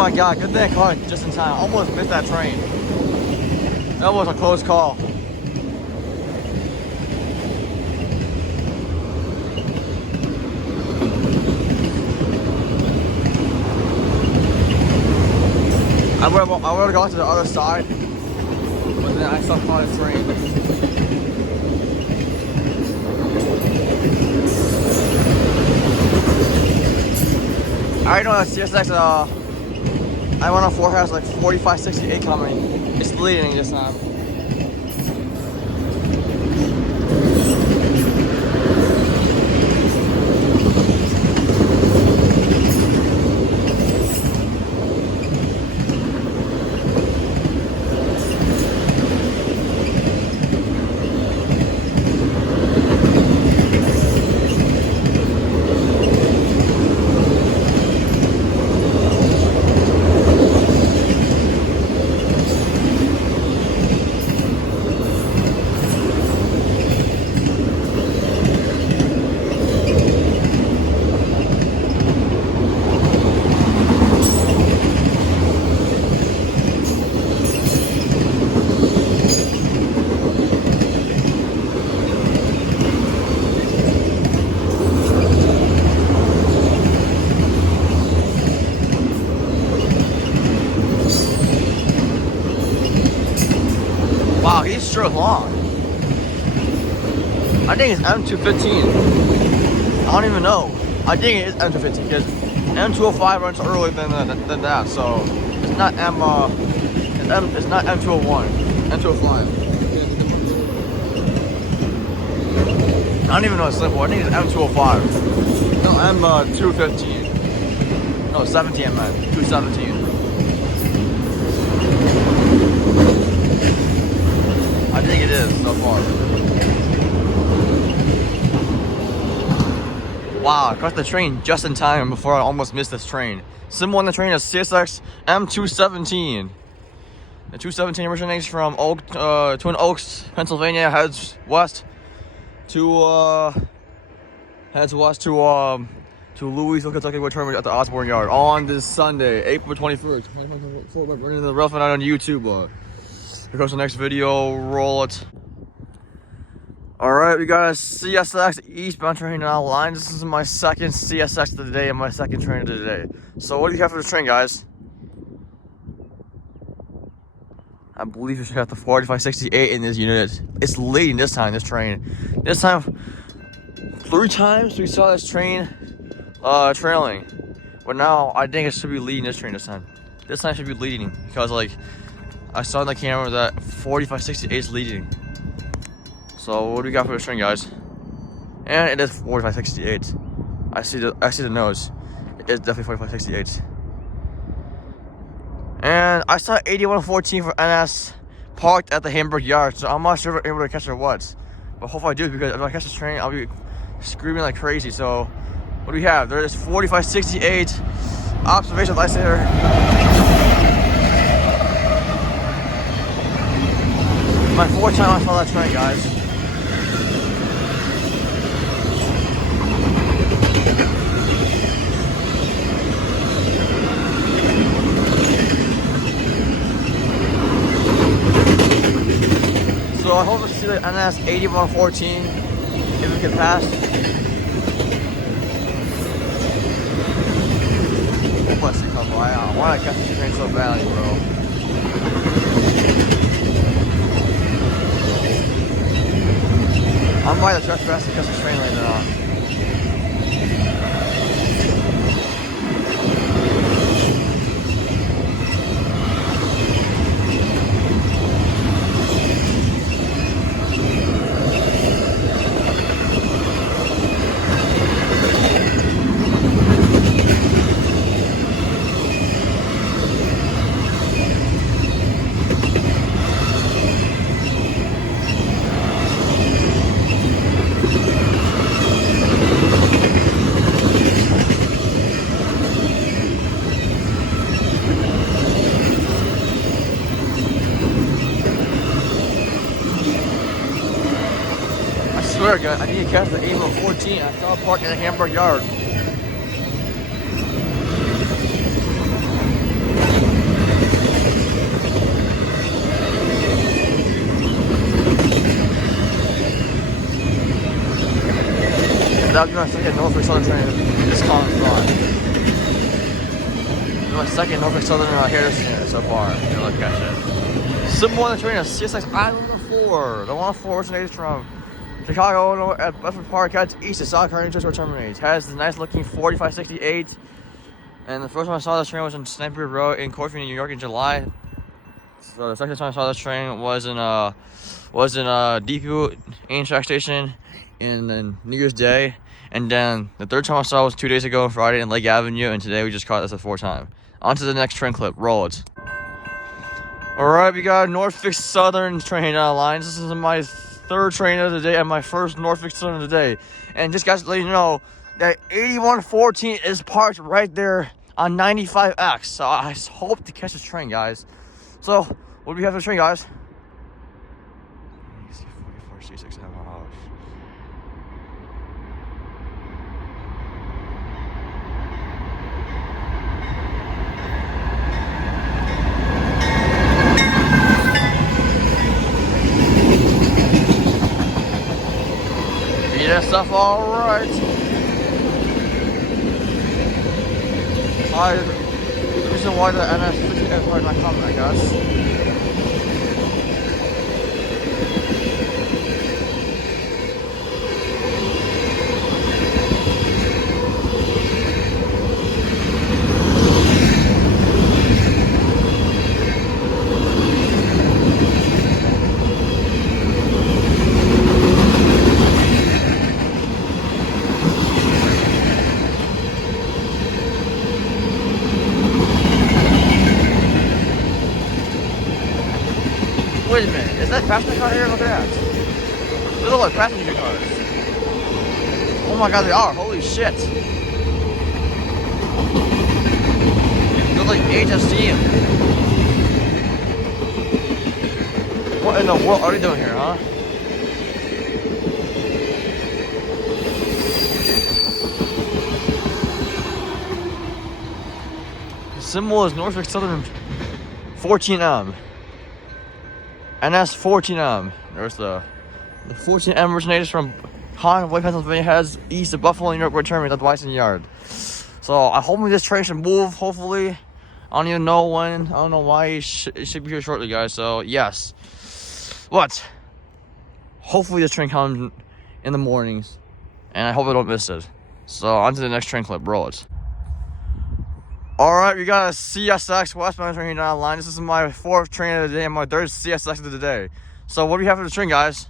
my God, good thing I caught it just in time. Almost missed that train. That was a close call. I would have gone to the other side, but then I still caught a train. I already know that CSX I-104 has like 4568 coming. It's leading this time. Wow, he's sure long. I think it's M215. I don't even know. I think it is M215 because M205 runs earlier than that, so it's not it's not M201, M205. I don't even know it's simple. I think it's M205. No, M215. No, 17 I meant. 217. I think it is so far. Wow, I caught the train just in time before I almost missed this train. Symbol on the train is CSX M217. The 217 originates from Twin Oaks, Pennsylvania, heads west to Louisville, Kentucky, with terminal at the Osborn yard on this Sunday, April 21st. We're in the Railfanning on YouTube. Here goes the next video. Roll it. All right, we got a CSX eastbound train on the line. This is my second CSX of the day and my second train of the day. So what do you have for this train, guys? I believe you should have the 4568 in this unit. It's leading this time, this train. This time, 3 times we saw this train trailing. But now I think it should be leading this train this time. This time it should be leading because like I saw on the camera that 4568 is leading. So what do we got for this train, guys? And it is 4568. I see the nose. It is definitely 4568. And I saw 8114 for NS parked at the Hamburg yard, so I'm not sure if I'm able to catch it or what. But hopefully I do, because if I catch this train, I'll be screaming like crazy. So what do we have? There is 4568 observation Lifesaver. My 4th time I saw that train, guys. So I hope to see the NS 8114 if we can pass. Let's see, come by. Why I catch this train so badly, bro? I'm by the truck fast because the train landed on. I need to catch the 8114. I saw it parked in the Hamburg yard. that would be my second Norfolk Southern train this coming on. My second Norfolk Southern here this year so far. You're look at it. Symbol on the train is CSX Island 4. The 104 originates from Chicago, Illinois, at Bedford Park, heads east to Selkirk and just terminates. Has the nice looking 4568. And the first time I saw this train was in Sniper Road in Courtney, New York in July. So the second time I saw this train was in Bayview Amtrak station in New Year's Day. And then the third time I saw it was 2 days ago on Friday in Lake Avenue, and today we just caught this the fourth time. On to the next train clip. Roll it. Alright, we got Norfolk Southern train lines. This is my third train of the day and my first Norfolk Southern of the day. And just guys to let you know that 8114 is parked right there on 95X. So I hope to catch this train, guys. So, what do we have for the train, guys? 44, 6, BNSF, alright. The reason why the NS50 is not coming, I guess. Wait a minute, is that passenger car here? Look at that. They look like passenger cars. Oh my god, they are. Holy shit. They look like HST. What in the world are they doing here, huh? The symbol is Norfolk Southern 14M. NS 14M. There's the 14M originates from Conway, Pennsylvania, heads east of Buffalo, New York, returning at the Bison yard. So I hope this train should move. Hopefully, I don't even know when. I don't know why. It should be here shortly, guys. So yes, but hopefully this train comes in the mornings, and I hope I don't miss it. So on to the next train clip. Roll it. Alright, we got a CSX Westbound train online. This is my fourth train of the day and my third CSX of the day. So what do we have for the train, guys?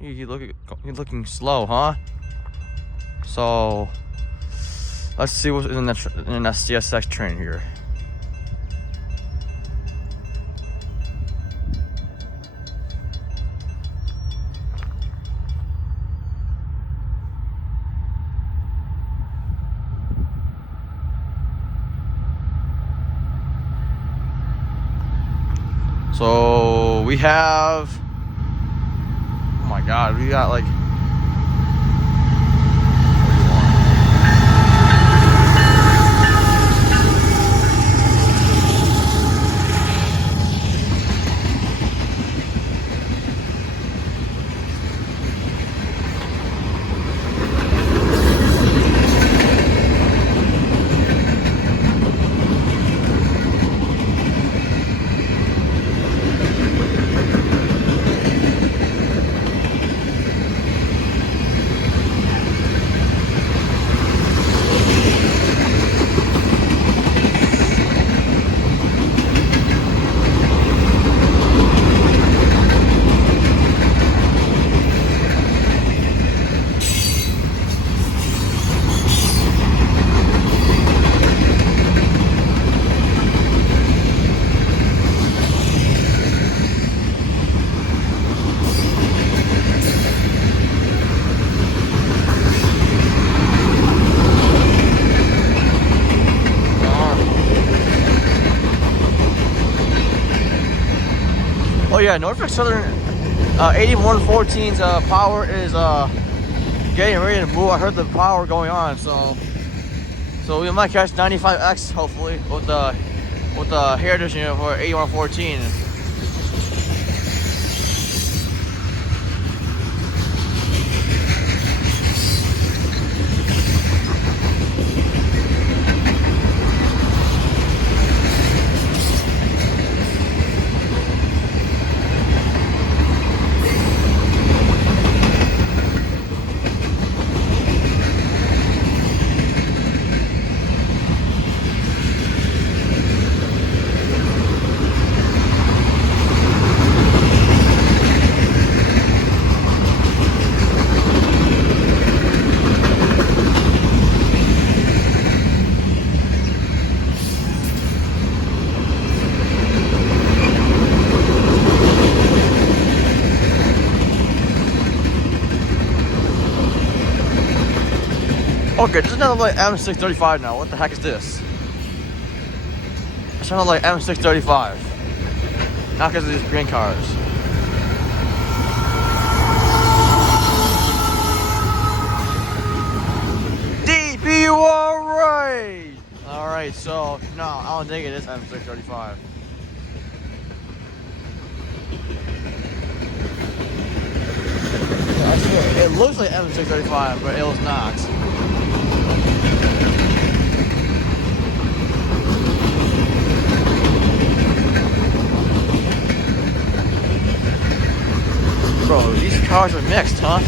You're looking slow, huh? So let's see what's in that CSX train here. So we have, oh my god, we got like oh yeah, Norfolk Southern 8114's power is getting ready to move. I heard the power going on, so we might catch 95X hopefully with the heritage unit for 8114. Okay, this is another like M635 now. What the heck is this? It's sounded like M635. Not because of these green cars. Deep, you alright? Alright, so no, I don't think it is M635. I swear, it looks like M635, but it was not. Bro, these cars are mixed, huh?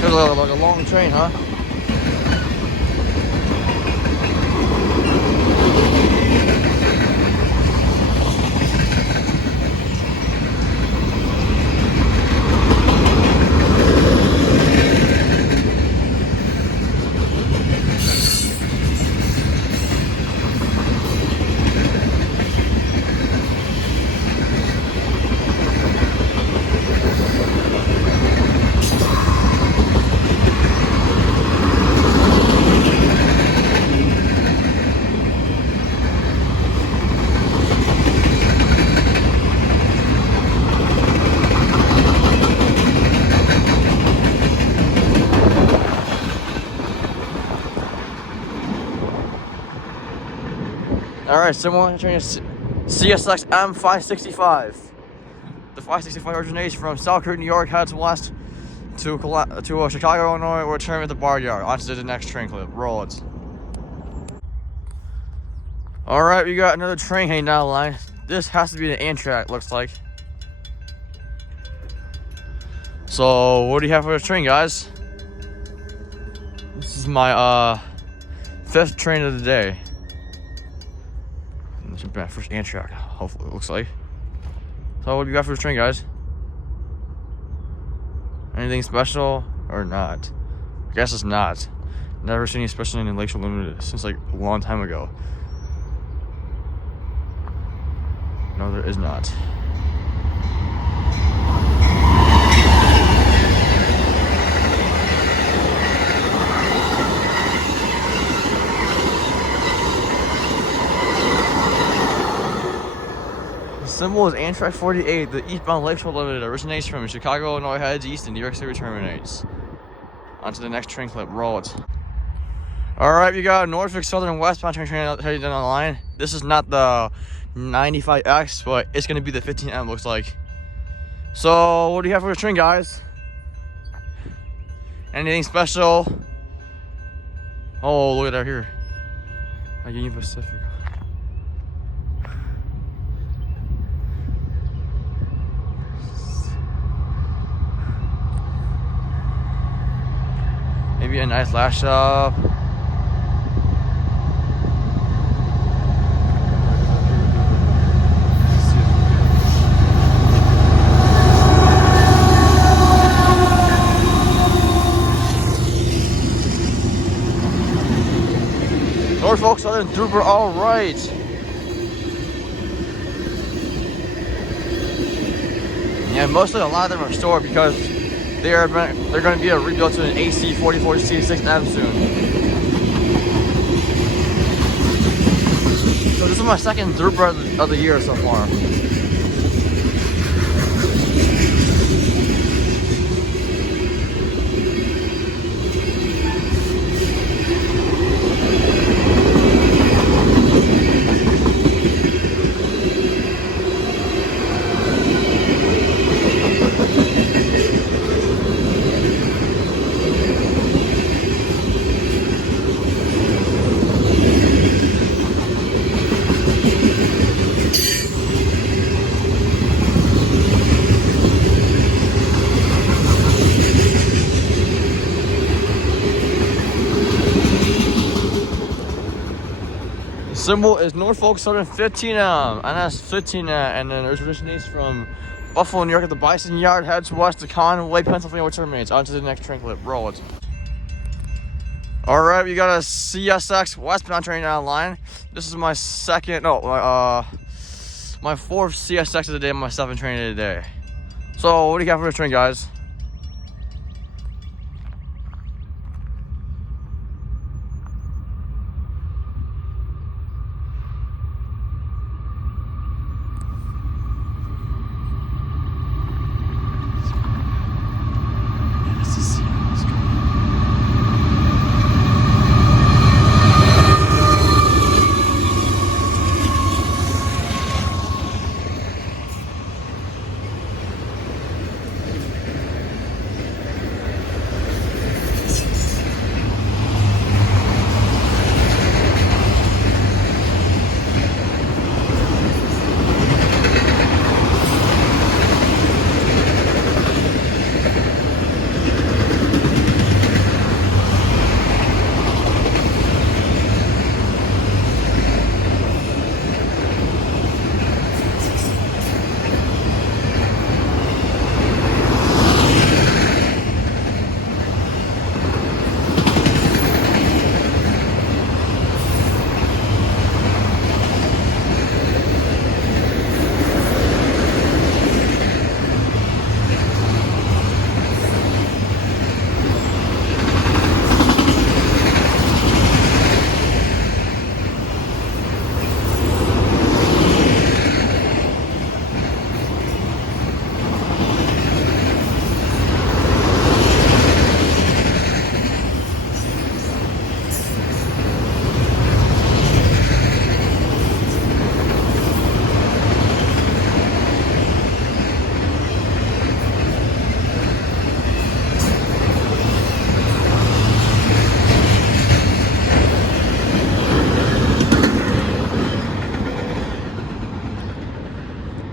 Feels like a long train, huh? Alright, someone trying to CSX M565. The 565 originates from Selkirk, New York, heads west to Chicago, Illinois, where turn at the Barr yard. On to the next train clip. Roll it. Alright, we got another train heading down the line. This has to be the Amtrak, looks like. So, what do you have for this train, guys? This is my 5th train of the day. This should be my first Amtrak, hopefully, it looks like. So, what do you got for this train, guys? Anything special or not? I guess it's not. Never seen any special in Lakeshore Limited since like a long time ago. No, there is not. Symbol is Amtrak 48. The Eastbound Lakeshore Limited originates from Chicago, Illinois, heads east, and New York City terminates. On to the next train clip. Roll it. Alright, we got a Norfolk Southern Westbound train heading down the line. This is not the 95X, but it's going to be the 15M, looks like. So, what do you have for the train, guys? Anything special? Oh, look at that here. Union Pacific. Maybe a nice lash up. Norfolk Southern Trooper, all right. Yeah, mostly a lot of them are stored because they're going to be rebuilt to an AC 44C6M soon. So this is my second throughput of the year so far. Symbol is Norfolk Southern 15M, and that's 15, and then it originates from Buffalo, New York at the Bison yard, heads west to Conway, Pennsylvania, which terminates. On to the next train clip. Roll it. Alright, we got a CSX westbound train down the line. This is my second, my fourth CSX of the day, my 7 training of the day. So what do you got for this train, guys?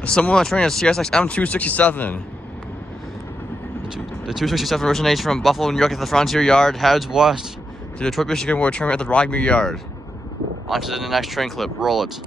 Someone on the train is CSX M267. The 267 originates from Buffalo, New York at the Frontier Yard, heads west to Detroit, Michigan, where it terminates at the Rockmere Yard. On to the next train clip. Roll it.